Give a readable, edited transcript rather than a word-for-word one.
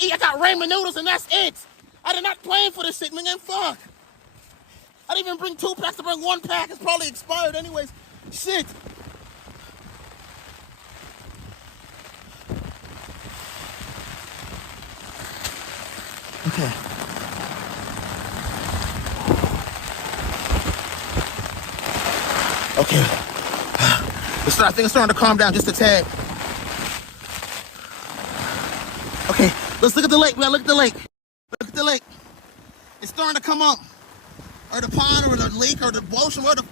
to eat. I got ramen noodles and that's it. I did not plan for this shit, man. Fuck. I didn't even bring 2 packs to bring 1 pack. It's probably expired anyways. Shit. Okay. Okay. I think it's starting to calm down just a tad. Okay, let's look at the lake. We gotta look at the lake. Look at the lake. It's starting to come up. Or the pond or the lake or the ocean. Where the